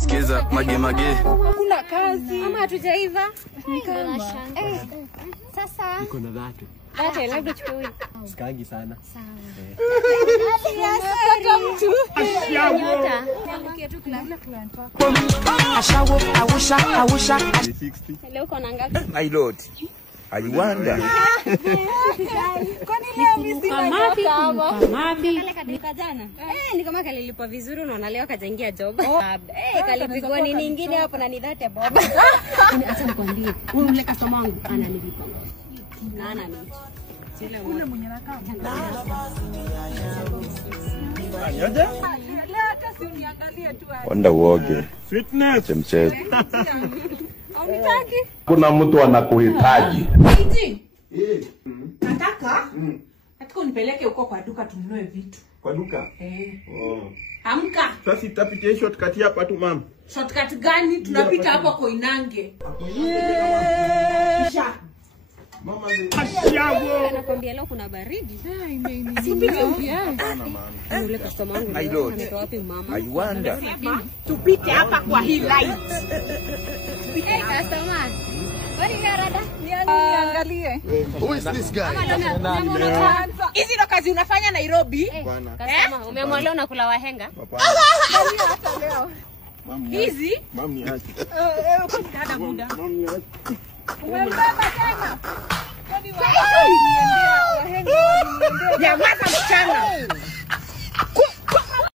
Sikiza mage. Kuna kazi. Ama hatujaiva. Sasa. Niko na dhati. Hata labda chukue. Sikaangi sana. Sawa. Nyota. Leo uko na ngapi? My lord. I wonder. Kwani leo mimi Mabi. Nikajana. Ni kama kalilipa vizuri unaona leo kajaingia job. Kalipigwa nini nyingine hapo na ni dhate baba. Acha nikwambie, wewe ule customer wangu ananilipa. Na ananiita. ule mwenye anakaa. Ayoje? Leo hata si uniangalie tu. Wonder woge. Sweetness. Chemchet. Haunitaki? Kuna mtu anakuhitaji. Iji. Nataka unipeleke huko kwa duka tununue vitu. Kwa duka? Amka. Sasa itapitia shortcut hapa tu mama. Shortcut gani? Tunapita hapo Koinange. Kisha. Mama Ashago. Nakwambia leo kuna baridi. Imeingia. Ule customer wangu My lord. ametoa wapi mama? I wonder. Tupite hapa kwa hii light. Customer. Wani rada? Niangalie. Who is this guy? Hizi ndo kazi unafanya Nairobi? Customer, umeamua leo nakula wahenga? Hata leo. Hizi? Mama ni aje. Uko dada muda. Mama ni aje. Umembeba tena. Jamaa mchana.